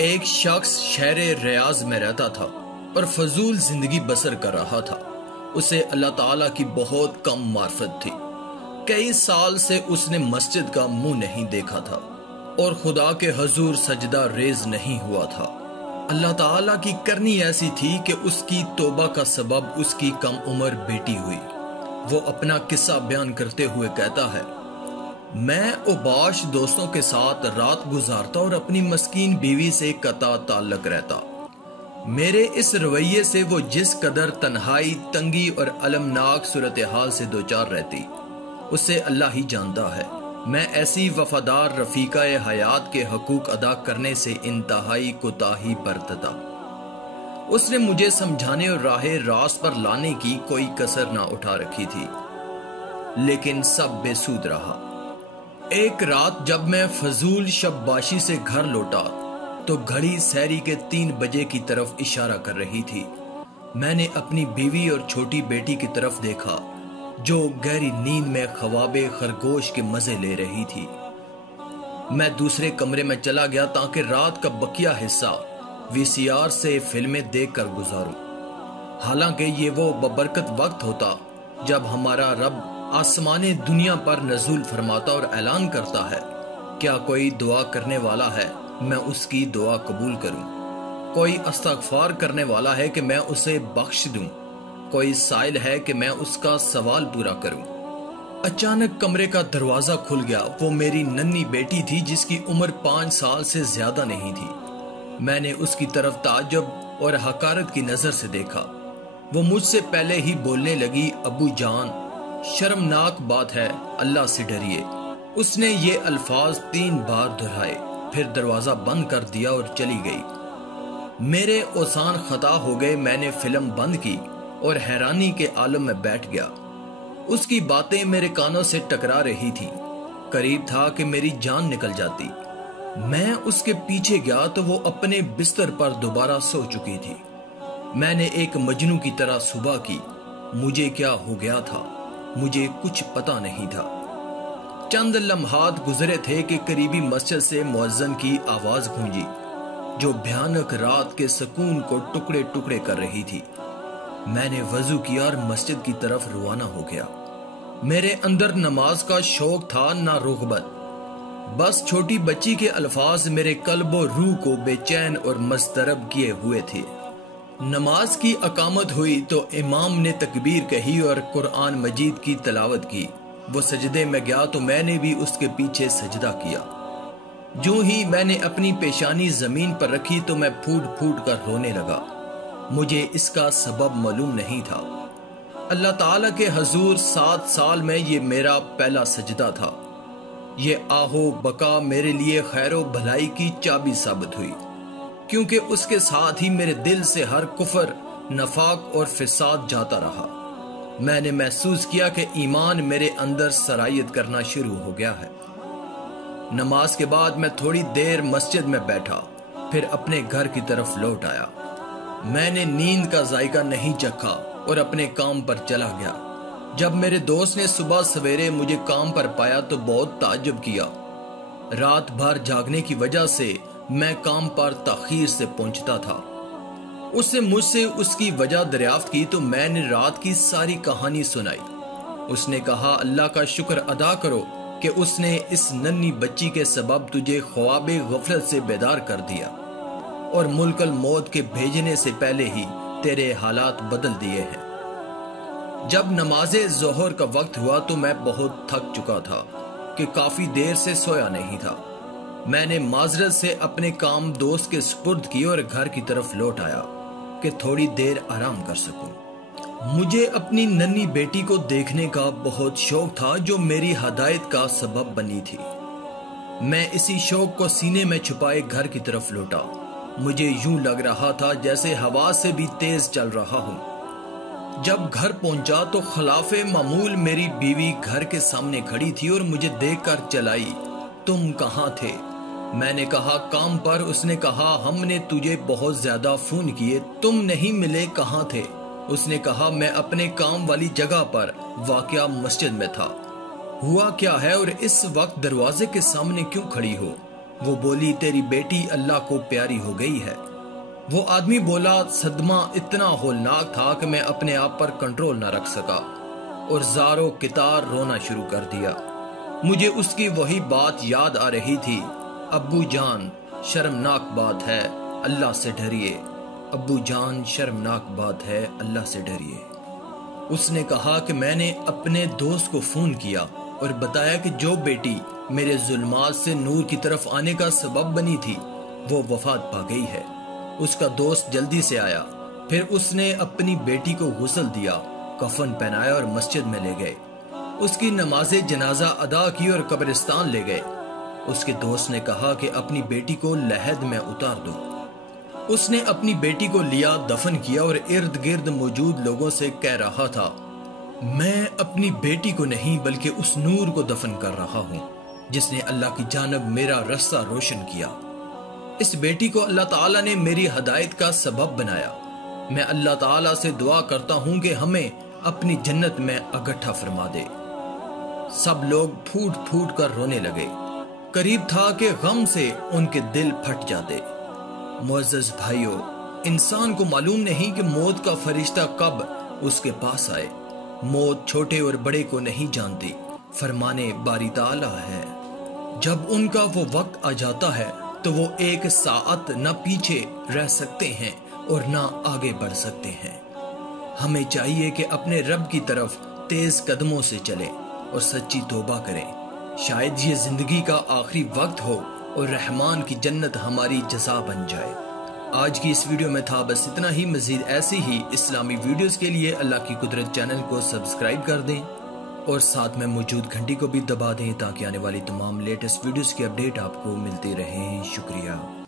ایک شخص شہر ریاض میں رہتا تھا اور فضول زندگی بسر کر رہا تھا۔ اسے اللہ تعالیٰ کی بہت کم معرفت تھی۔ کئی سال سے اس نے مسجد کا منہ نہیں دیکھا تھا اور خدا کے حضور سجدہ ریز نہیں ہوا تھا۔ اللہ تعالیٰ کی کرنی ایسی تھی کہ اس کی توبہ کا سبب اس کی کم عمر بیٹی ہوئی۔ وہ اپنا قصہ بیان کرتے ہوئے کہتا ہے، میں اوباش دوستوں کے ساتھ رات گزارتا اور اپنی مسکین بیوی سے قطع تعلق رہتا۔ میرے اس رویے سے وہ جس قدر تنہائی، تنگی اور المناک صورتحال سے دوچار رہتی، اسے اللہ ہی جانتا ہے۔ میں ایسی وفادار رفیقہ حیات کے حقوق ادا کرنے سے انتہائی کوتاہی برتتا۔ اس نے مجھے سمجھانے اور راہ راست پر لانے کی کوئی کسر نہ اٹھا رکھی تھی، لیکن سب بے سود رہا۔ ایک رات جب میں فضول شب باشی سے گھر لوٹا تو گھڑی سحری کے 3 بجے کی طرف اشارہ کر رہی تھی۔ میں نے اپنی بیوی اور چھوٹی بیٹی کی طرف دیکھا جو گہری نیند میں خواب خرگوش کے مزے لے رہی تھی۔ میں دوسرے کمرے میں چلا گیا تاکہ رات کا بقیہ حصہ VCR سے فلمیں دیکھ کر گزاروں۔ حالانکہ یہ وہ ببرکت وقت ہوتا جب ہمارا رب آسمان دنیا پر نزول فرماتا اور اعلان کرتا ہے، کیا کوئی دعا کرنے والا ہے میں اس کی دعا قبول کروں، کوئی استغفار کرنے والا ہے کہ میں اسے بخش دوں، کوئی سائل ہے کہ میں اس کا سوال پورا کروں۔ اچانک کمرے کا دروازہ کھل گیا۔ وہ میری ننھی بیٹی تھی جس کی عمر 5 سال سے زیادہ نہیں تھی۔ میں نے اس کی طرف تعجب اور حقارت کی نظر سے دیکھا۔ وہ مجھ سے پہلے ہی بولنے لگی، ابو جان، شرمناک بات ہے، اللہ سے ڈریے۔ اس نے یہ الفاظ 3 بار دہرائے، پھر دروازہ بند کر دیا اور چلی گئی۔ میرے اوزان خطا ہو گئے۔ میں نے فلم بند کی اور حیرانی کے عالم میں بیٹھ گیا۔ اس کی باتیں میرے کانوں سے ٹکرا رہی تھی۔ قریب تھا کہ میری جان نکل جاتی۔ میں اس کے پیچھے گیا تو وہ اپنے بستر پر دوبارہ سو چکی تھی۔ میں نے ایک مجنوں کی طرح صبح کی۔ مجھے کیا ہو گیا تھا، مجھے کچھ پتہ نہیں تھا۔ چند لمحات گزرے تھے کہ قریبی مسجد سے مؤذن کی آواز گونجی جو بھیانک رات کے سکون کو ٹکڑے ٹکڑے کر رہی تھی۔ میں نے وضو کیا اور مسجد کی طرف روانہ ہو گیا۔ میرے اندر نماز کا شوق تھا نہ رغبت، بس چھوٹی بچی کے الفاظ میرے قلب و روح کو بے چین اور مضطرب کیے ہوئے تھے۔ نماز کی اقامت ہوئی تو امام نے تکبیر کہی اور قرآن مجید کی تلاوت کی۔ وہ سجدے میں گیا تو میں نے بھی اس کے پیچھے سجدہ کیا۔ جو ہی میں نے اپنی پیشانی زمین پر رکھی تو میں پھوٹ پھوٹ کر رونے لگا۔ مجھے اس کا سبب معلوم نہیں تھا۔ اللہ تعالیٰ کے حضور 7 سال میں یہ میرا پہلا سجدہ تھا۔ یہ آہو بکا میرے لیے خیر و بھلائی کی چابی ثابت ہوئی، کیونکہ اس کے ساتھ ہی میرے دل سے ہر کفر، نفاق اور فساد جاتا رہا۔ میں نے محسوس کیا کہ ایمان میرے اندر سرایت کرنا شروع ہو گیا ہے۔ نماز کے بعد میں تھوڑی دیر مسجد میں بیٹھا، پھر اپنے گھر کی طرف لوٹ آیا۔ میں نے نیند کا ذائقہ نہیں چکھا اور اپنے کام پر چلا گیا۔ جب میرے دوست نے صبح سویرے مجھے کام پر پایا تو بہت تعجب کیا۔ رات بھر جاگنے کی وجہ سے میں کام پر تاخیر سے پہنچتا تھا۔ اس نے مجھ سے اس کی وجہ دریافت کی تو میں نے رات کی ساری کہانی سنائی۔ اس نے کہا، اللہ کا شکر ادا کرو کہ اس نے اس ننھی بچی کے سبب تجھے خواب غفلت سے بیدار کر دیا اور ملک الموت کے بھیجنے سے پہلے ہی تیرے حالات بدل دیے ہیں۔ جب نماز ظہر کا وقت ہوا تو میں بہت تھک چکا تھا کہ کافی دیر سے سویا نہیں تھا۔ میں نے معذرت سے اپنے کام دوست کے سپرد کی اور گھر کی طرف لوٹ آیا کہ تھوڑی دیر آرام کر سکوں۔ مجھے اپنی ننھی بیٹی کو دیکھنے کا بہت شوق تھا جو میری ہدایت کا سبب بنی تھی۔ میں اسی شوق کو سینے میں چھپائے گھر کی طرف لوٹا۔ مجھے یوں لگ رہا تھا جیسے ہوا سے بھی تیز چل رہا ہوں۔ جب گھر پہنچا تو خلاف معمول میری بیوی گھر کے سامنے کھڑی تھی اور مجھے دیکھ کر چلائی، تم کہاں تھے؟ میں نے کہا، کام پر۔ اس نے کہا، ہم نے تجھے بہت زیادہ فون کیے، تم نہیں ملے، کہاں تھے؟ اس نے کہا، میں اپنے کام والی جگہ پر واقعہ مسجد میں تھا۔ ہوا کیا ہے اور اس وقت دروازے کے سامنے کیوں کھڑی ہو؟ وہ بولی تیری بیٹی اللہ کو پیاری ہو گئی ہے۔ وہ آدمی بولا صدمہ اتنا ہولناک تھا کہ میں اپنے آپ پر کنٹرول نہ رکھ سکا اور زارو کتار رونا شروع کر دیا۔ مجھے اس کی وہی بات یاد آ رہی تھی، ابو جان شرمناک بات ہے، اللہ سے ڈریے، ابو جان شرمناک بات ہے، اللہ سے ڈریے۔ اس نے کہا کہ میں نے اپنے دوست کو فون کیا اور بتایا کہ جو بیٹی میرے ظلمات سے نور کی طرف آنے کا سبب بنی تھی وہ وفات پا گئی ہے۔ اس کا دوست جلدی سے آیا، پھر اس نے اپنی بیٹی کو غسل دیا، کفن پہنایا اور مسجد میں لے گئے، اس کی نماز جنازہ ادا کی اور قبرستان لے گئے۔ اس کے دوست نے کہا کہ اپنی بیٹی کو لحد میں اتار دو۔ اس نے اپنی بیٹی کو لیا، دفن کیا اور ارد گرد موجود لوگوں سے کہہ رہا تھا میں اپنی بیٹی کو نہیں بلکہ اس نور کو دفن کر رہا ہوں جس نے اللہ کی جانب میرا رستہ روشن کیا۔ اس بیٹی کو اللہ تعالیٰ نے میری ہدایت کا سبب بنایا۔ میں اللہ تعالیٰ سے دعا کرتا ہوں کہ ہمیں اپنی جنت میں اکٹھا فرما دے۔ سب لوگ پھوٹ پھوٹ کر رونے لگے، قریب تھا کہ غم سے ان کے دل پھٹ جاتے۔ معزز بھائیو، انسان کو معلوم نہیں کہ موت کا فرشتہ کب اس کے پاس آئے۔ موت چھوٹے اور بڑے کو نہیں جانتی، فرمانے باری تعالیٰ ہے۔ جب ان کا وہ وقت آ جاتا ہے تو وہ ایک ساعت نہ پیچھے رہ سکتے ہیں اور نہ آگے بڑھ سکتے ہیں۔ ہمیں چاہیے کہ اپنے رب کی طرف تیز قدموں سے چلیں اور سچی توبہ کریں۔ شاید یہ زندگی کا آخری وقت ہو اور رحمان کی جنت ہماری جزا بن جائے۔ آج کی اس ویڈیو میں تھا بس اتنا ہی۔ مزید ایسی ہی اسلامی ویڈیوز کے لیے اللہ کی قدرت چینل کو سبسکرائب کر دیں اور ساتھ میں موجود گھنٹی کو بھی دبا دیں تاکہ آنے والی تمام لیٹسٹ ویڈیوز کی اپڈیٹ آپ کو ملتی رہے۔ شکریہ۔